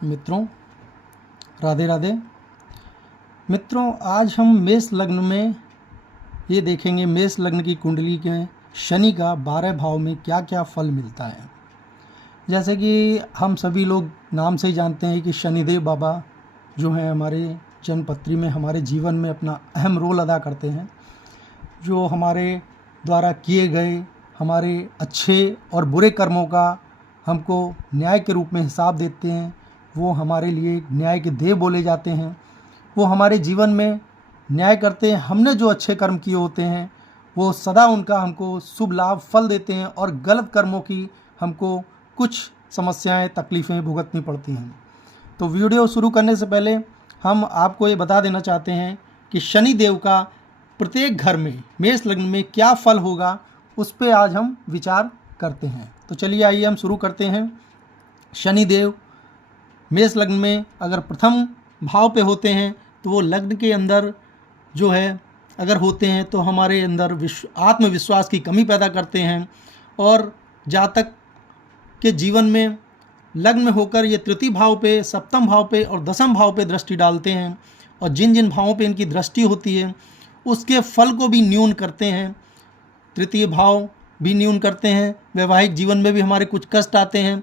मित्रों, राधे राधे। मित्रों, आज हम मेष लग्न में ये देखेंगे, मेष लग्न की कुंडली के शनि का 12 भाव में क्या क्या फल मिलता है। जैसे कि हम सभी लोग नाम से ही जानते हैं कि शनिदेव बाबा जो हैं हमारे जन्मपत्री में हमारे जीवन में अपना अहम रोल अदा करते हैं। जो हमारे द्वारा किए गए हमारे अच्छे और बुरे कर्मों का हमको न्याय के रूप में हिसाब देते हैं, वो हमारे लिए न्याय के देव बोले जाते हैं। वो हमारे जीवन में न्याय करते हैं। हमने जो अच्छे कर्म किए होते हैं वो सदा उनका हमको शुभ लाभ फल देते हैं, और गलत कर्मों की हमको कुछ समस्याएं तकलीफ़ें भुगतनी पड़ती हैं। तो वीडियो शुरू करने से पहले हम आपको ये बता देना चाहते हैं कि शनि देव का प्रत्येक घर में मेष लग्न में क्या फल होगा, उस पर आज हम विचार करते हैं। तो चलिए आइए हम शुरू करते हैं। शनि देव मेष लग्न में अगर प्रथम भाव पे होते हैं तो वो लग्न के अंदर जो है अगर होते हैं तो हमारे अंदर आत्मविश्वास की कमी पैदा करते हैं, और जातक के जीवन में लग्न में होकर ये तृतीय भाव पे, सप्तम भाव पे और दसम भाव पे दृष्टि डालते हैं, और जिन जिन भावों पे इनकी दृष्टि होती है उसके फल को भी न्यून करते हैं। तृतीय भाव भी न्यून करते हैं। वैवाहिक जीवन में भी हमारे कुछ कष्ट आते हैं,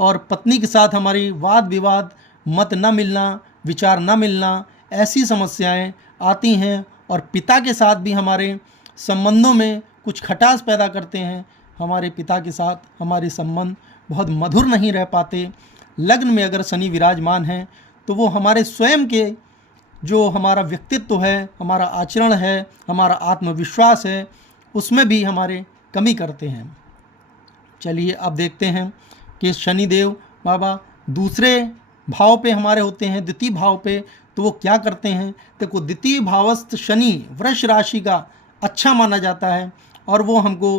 और पत्नी के साथ हमारी वाद विवाद, मत न मिलना, विचार न मिलना, ऐसी समस्याएं आती हैं। और पिता के साथ भी हमारे संबंधों में कुछ खटास पैदा करते हैं। हमारे पिता के साथ हमारे संबंध बहुत मधुर नहीं रह पाते। लग्न में अगर शनि विराजमान है तो वो हमारे स्वयं के जो हमारा व्यक्तित्व है, हमारा आचरण है, हमारा आत्मविश्वास है, उसमें भी हमारे कमी करते हैं। चलिए अब देखते हैं कि शनिदेव बाबा दूसरे भाव पे हमारे होते हैं, द्वितीय भाव पे, तो वो क्या करते हैं। देखो, द्वितीय भावस्थ शनि वृष राशि का अच्छा माना जाता है और वो हमको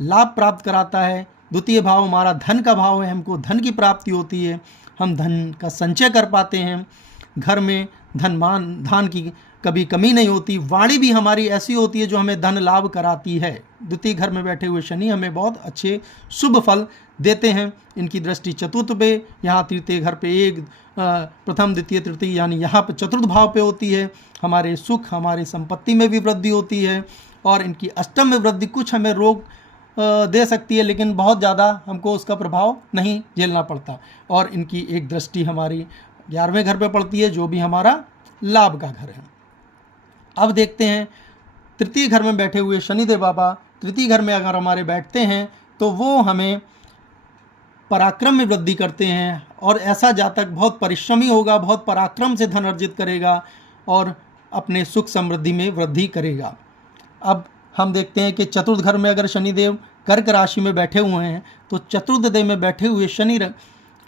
लाभ प्राप्त कराता है। द्वितीय भाव हमारा धन का भाव है, हमको धन की प्राप्ति होती है, हम धन का संचय कर पाते हैं, घर में धन की कभी कमी नहीं होती। वाणी भी हमारी ऐसी होती है जो हमें धन लाभ कराती है। द्वितीय घर में बैठे हुए शनि हमें बहुत अच्छे शुभ फल देते हैं। इनकी दृष्टि चतुर्थ पे, यहाँ तृतीय घर पे एक प्रथम द्वितीय तृतीय यानी यहाँ पे चतुर्थ भाव पे होती है। हमारे सुख, हमारे संपत्ति में भी वृद्धि होती है, और इनकी अष्टम में वृद्धि कुछ हमें रोग दे सकती है, लेकिन बहुत ज़्यादा हमको उसका प्रभाव नहीं झेलना पड़ता। और इनकी एक दृष्टि हमारी 11वें घर पे पड़ती है, जो भी हमारा लाभ का घर है। अब देखते हैं तृतीय घर में बैठे हुए शनिदेव बाबा तृतीय घर में अगर हमारे बैठते हैं तो वो हमें पराक्रम में वृद्धि करते हैं, और ऐसा जातक बहुत परिश्रमी होगा, बहुत पराक्रम से धन अर्जित करेगा और अपने सुख समृद्धि में वृद्धि करेगा। अब हम देखते हैं कि चतुर्थ घर में अगर शनिदेव कर्क राशि में बैठे हुए हैं तो चतुर्थ देव में बैठे हुए शनि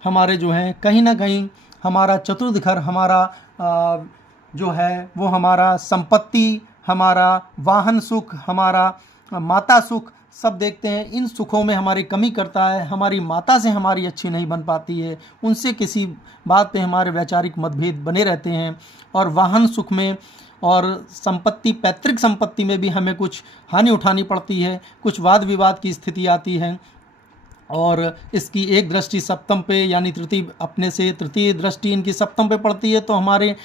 हमारे जो हैं कहीं ना कहीं हमारा चतुर्थ घर हमारा जो है वो हमारा संपत्ति, हमारा वाहन सुख, हमारा माता सुख सब देखते हैं। इन सुखों में हमारी कमी करता है। हमारी माता से हमारी अच्छी नहीं बन पाती है, उनसे किसी बात पे हमारे वैचारिक मतभेद बने रहते हैं, और वाहन सुख में और संपत्ति, पैतृक संपत्ति में भी हमें कुछ हानि उठानी पड़ती है, कुछ वाद विवाद की स्थिति आती है। और इसकी एक दृष्टि सप्तम पे यानी तृतीय, अपने से तृतीय दृष्टि इनकी सप्तम पे पड़ती है, तो हमारे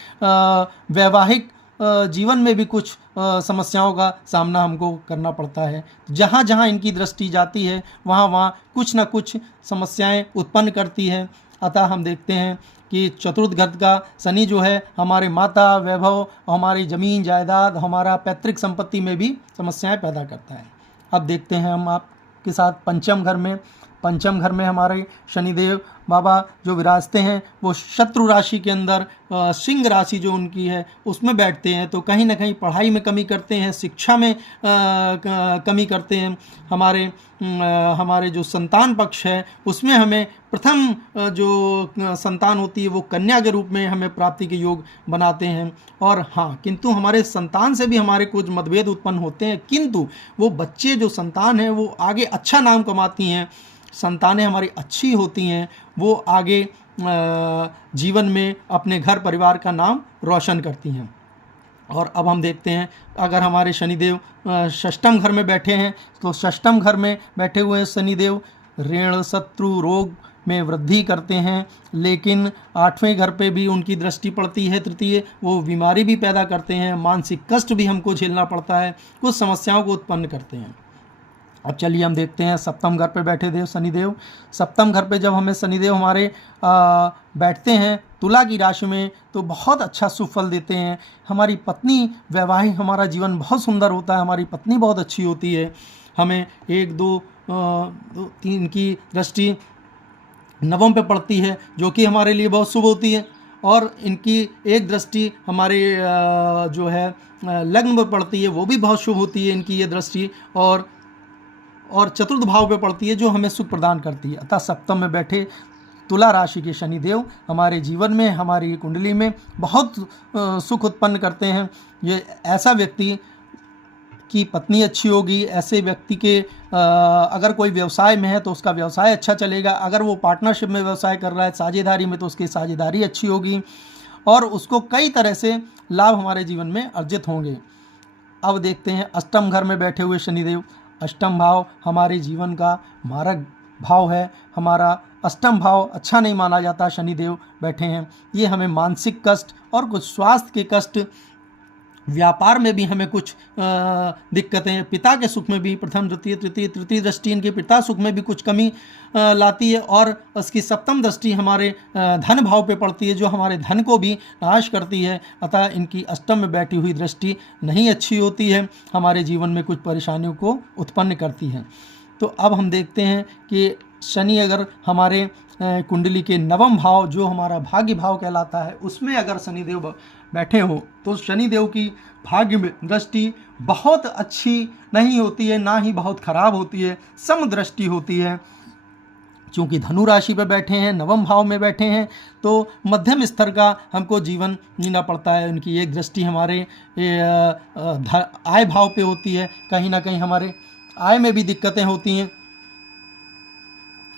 वैवाहिक जीवन में भी कुछ समस्याओं का सामना हमको करना पड़ता है। जहाँ जहाँ इनकी दृष्टि जाती है वहाँ वहाँ कुछ ना कुछ समस्याएं उत्पन्न करती है। अतः हम देखते हैं कि चतुर्थ घर का शनि जो है हमारे माता, वैभव, हमारी ज़मीन जायदाद, हमारा पैतृक संपत्ति में भी समस्याएं पैदा करता है। अब देखते हैं हम आपके साथ पंचम घर में। पंचम घर में हमारे शनिदेव बाबा जो विराजते हैं वो शत्रु राशि के अंदर सिंह राशि जो उनकी है उसमें बैठते हैं, तो कहीं ना कहीं पढ़ाई में कमी करते हैं, शिक्षा में कमी करते हैं। हमारे जो संतान पक्ष है उसमें हमें प्रथम जो संतान होती है वो कन्या के रूप में हमें प्राप्ति के योग बनाते हैं। और हाँ, किंतु हमारे संतान से भी हमारे कुछ मतभेद उत्पन्न होते हैं, किंतु वो बच्चे जो संतान हैं वो आगे अच्छा नाम कमाती हैं। संतानें हमारी अच्छी होती हैं, वो आगे जीवन में अपने घर परिवार का नाम रोशन करती हैं। और अब हम देखते हैं अगर हमारे शनिदेव षष्ठम घर में बैठे हैं तो षष्ठम घर में बैठे हुए शनिदेव ऋण, शत्रु, रोग में वृद्धि करते हैं, लेकिन 8वें घर पे भी उनकी दृष्टि पड़ती है तृतीय, वो बीमारी भी पैदा करते हैं, मानसिक कष्ट भी हमको झेलना पड़ता है, कुछ समस्याओं को उत्पन्न करते हैं। अब चलिए हम देखते हैं सप्तम घर पे बैठे देव शनिदेव। सप्तम घर पे जब हमें शनिदेव हमारे बैठते हैं तुला की राशि में तो बहुत अच्छा सुफल देते हैं। हमारी पत्नी, वैवाहिक हमारा जीवन बहुत सुंदर होता है, हमारी पत्नी बहुत अच्छी होती है। हमें 1 2 3 की दृष्टि नवम पे पड़ती है जो कि हमारे लिए बहुत शुभ होती है, और इनकी एक दृष्टि हमारे जो है लग्न पे पड़ती है, वो भी बहुत शुभ होती है इनकी ये दृष्टि, और चतुर्थ भाव पे पड़ती है जो हमें सुख प्रदान करती है। अतः सप्तम में बैठे तुला राशि के शनिदेव हमारे जीवन में, हमारी कुंडली में बहुत सुख उत्पन्न करते हैं। ये ऐसा व्यक्ति की पत्नी अच्छी होगी, ऐसे व्यक्ति के अगर कोई व्यवसाय में है तो उसका व्यवसाय अच्छा चलेगा, अगर वो पार्टनरशिप में व्यवसाय कर रहा है, साझेदारी में, तो उसकी साझेदारी अच्छी होगी और उसको कई तरह से लाभ हमारे जीवन में अर्जित होंगे। अब देखते हैं अष्टम घर में बैठे हुए शनिदेव। अष्टम भाव हमारे जीवन का मारक भाव है, हमारा अष्टम भाव अच्छा नहीं माना जाता। शनिदेव बैठे हैं, ये हमें मानसिक कष्ट और कुछ स्वास्थ्य के कष्ट, व्यापार में भी हमें कुछ दिक्कतें, पिता के सुख में भी प्रथम द्वितीय तृतीय दृष्टि इनके पिता सुख में भी कुछ कमी लाती है, और उसकी सप्तम दृष्टि हमारे धन भाव पे पड़ती है जो हमारे धन को भी नाश करती है। अतः इनकी अष्टम में बैठी हुई दृष्टि नहीं अच्छी होती है, हमारे जीवन में कुछ परेशानियों को उत्पन्न करती है। तो अब हम देखते हैं कि शनि अगर हमारे कुंडली के नवम भाव जो हमारा भाग्य भाव कहलाता है उसमें अगर शनिदेव बैठे हो तो शनिदेव की भाग्य में दृष्टि बहुत अच्छी नहीं होती है, ना ही बहुत खराब होती है, सम दृष्टि होती है। क्योंकि धनु राशि पर बैठे हैं, नवम भाव में बैठे हैं, तो मध्यम स्तर का हमको जीवन जीना पड़ता है। उनकी एक दृष्टि हमारे आय भाव पे होती है, कहीं ना कहीं हमारे आय में भी दिक्कतें होती हैं,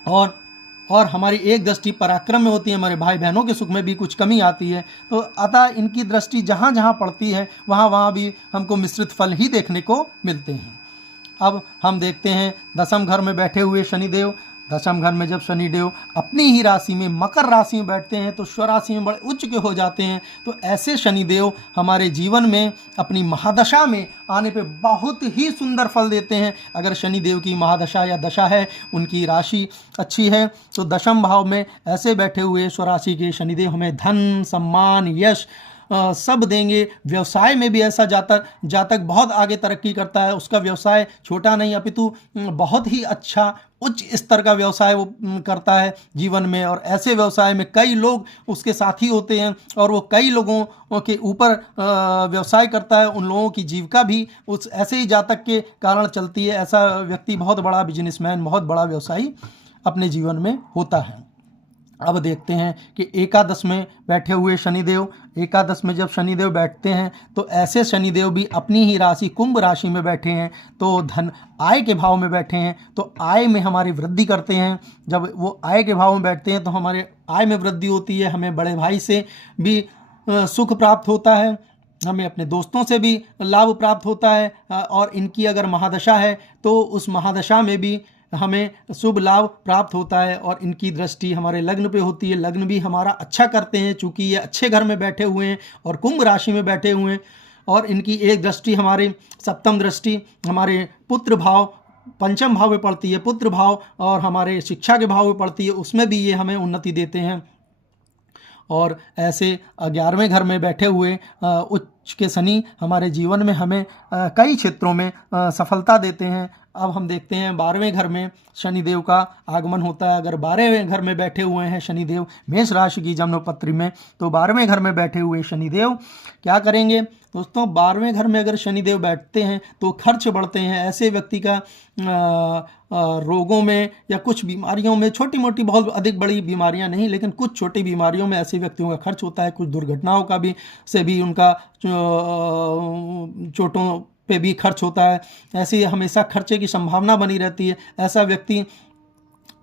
और हमारी एक दृष्टि पराक्रम में होती है, हमारे भाई बहनों के सुख में भी कुछ कमी आती है। तो अतः इनकी दृष्टि जहाँ जहाँ पड़ती है वहाँ भी हमको मिश्रित फल ही देखने को मिलते हैं। अब हम देखते हैं दसम घर में बैठे हुए शनिदेव। दसम घर में जब शनिदेव अपनी ही राशि में मकर राशि में बैठते हैं तो स्वराशि में बड़े उच्च के हो जाते हैं। तो ऐसे शनिदेव हमारे जीवन में अपनी महादशा में आने पे बहुत ही सुंदर फल देते हैं। अगर शनिदेव की महादशा या दशा है, उनकी राशि अच्छी है, तो दशम भाव में ऐसे बैठे हुए स्वराशि के शनिदेव हमें धन, सम्मान, यश सब देंगे। व्यवसाय में भी ऐसा जातक बहुत आगे तरक्की करता है, उसका व्यवसाय छोटा नहीं अपितु बहुत ही अच्छा उच्च स्तर का व्यवसाय वो करता है जीवन में, और ऐसे व्यवसाय में कई लोग उसके साथी होते हैं और वो कई लोगों के ऊपर व्यवसाय करता है। उन लोगों की जीविका भी उस ऐसे ही जातक के कारण चलती है। ऐसा व्यक्ति बहुत बड़ा बिजनेसमैन, बहुत बड़ा व्यवसायी अपने जीवन में होता है। अब देखते हैं कि एकादश में बैठे हुए शनिदेव। एकादश में जब शनिदेव बैठते हैं तो ऐसे शनिदेव भी अपनी ही राशि कुंभ राशि में बैठे हैं, तो धन आय के भाव में बैठे हैं, तो आय में हमारी वृद्धि करते हैं। जब वो आय के भाव में बैठते हैं तो हमारे आय में वृद्धि होती है, हमें बड़े भाई से भी सुख प्राप्त होता है, हमें अपने दोस्तों से भी लाभ प्राप्त होता है, और इनकी अगर महादशा है तो उस महादशा में भी हमें शुभ लाभ प्राप्त होता है। और इनकी दृष्टि हमारे लग्न पे होती है, लग्न भी हमारा अच्छा करते हैं चूँकि ये अच्छे घर में बैठे हुए हैं और कुंभ राशि में बैठे हुए हैं। और इनकी एक दृष्टि हमारे सप्तम दृष्टि हमारे पुत्र भाव पंचम भाव में पड़ती है, पुत्र भाव और हमारे शिक्षा के भाव में पड़ती है, उसमें भी ये हमें उन्नति देते हैं। और ऐसे 11वें घर में बैठे हुए उच्च के शनि हमारे जीवन में हमें कई क्षेत्रों में सफलता देते हैं। अब हम देखते हैं 12वें घर में शनिदेव का आगमन होता है। अगर 12वें घर में बैठे हुए हैं शनिदेव मेष राशि की जन्मपत्री में, तो 12वें घर में बैठे हुए शनिदेव क्या करेंगे दोस्तों? 12वें घर में अगर शनिदेव बैठते हैं तो खर्च बढ़ते हैं। ऐसे व्यक्ति का रोगों में या कुछ बीमारियों में, छोटी मोटी बहुत अधिक बड़ी बीमारियां नहीं, लेकिन कुछ छोटी बीमारियों में ऐसे व्यक्तियों का खर्च होता है। कुछ दुर्घटनाओं का भी से भी उनका चोटों पे भी खर्च होता है। ऐसे हमेशा खर्चे की संभावना बनी रहती है। ऐसा व्यक्ति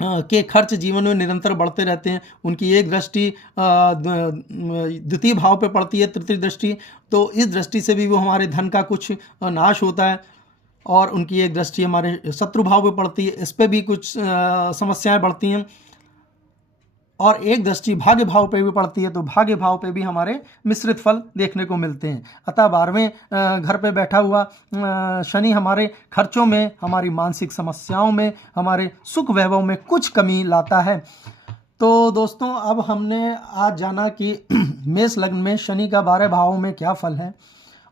के खर्च जीवन में निरंतर बढ़ते रहते हैं। उनकी एक दृष्टि द्वितीय भाव पे पड़ती है, तृतीय दृष्टि, तो इस दृष्टि से भी वो हमारे धन का कुछ नाश होता है। और उनकी एक दृष्टि हमारे शत्रु भाव पे पड़ती है, इस पे भी कुछ समस्याएं बढ़ती हैं। और एक दृष्टि भाग्य भाव पे भी पड़ती है, तो भाग्य भाव पे भी हमारे मिश्रित फल देखने को मिलते हैं। अतः 12वें घर पे बैठा हुआ शनि हमारे खर्चों में, हमारी मानसिक समस्याओं में, हमारे सुख वैभव में कुछ कमी लाता है। तो दोस्तों, अब हमने आज जाना कि मेष लग्न में शनि का 12 भावों में क्या फल है,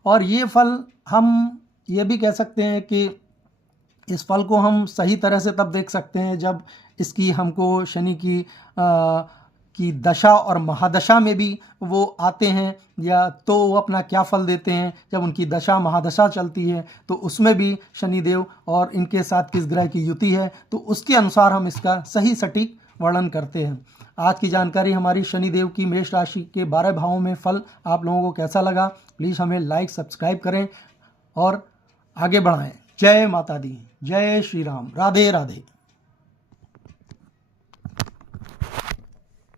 और ये फल हम ये भी कह सकते हैं कि इस फल को हम सही तरह से तब देख सकते हैं जब इसकी हमको शनि की दशा और महादशा में भी वो आते हैं, या तो वो अपना क्या फल देते हैं जब उनकी दशा महादशा चलती है, तो उसमें भी शनिदेव और इनके साथ किस ग्रह की युति है, तो उसके अनुसार हम इसका सही सटीक वर्णन करते हैं। आज की जानकारी हमारी शनिदेव की मेष राशि के 12 भावों में फल आप लोगों को कैसा लगा, प्लीज़ हमें लाइक सब्सक्राइब करें और आगे बढ़ाएं। जय माता दी, जय श्री राम, राधे राधे।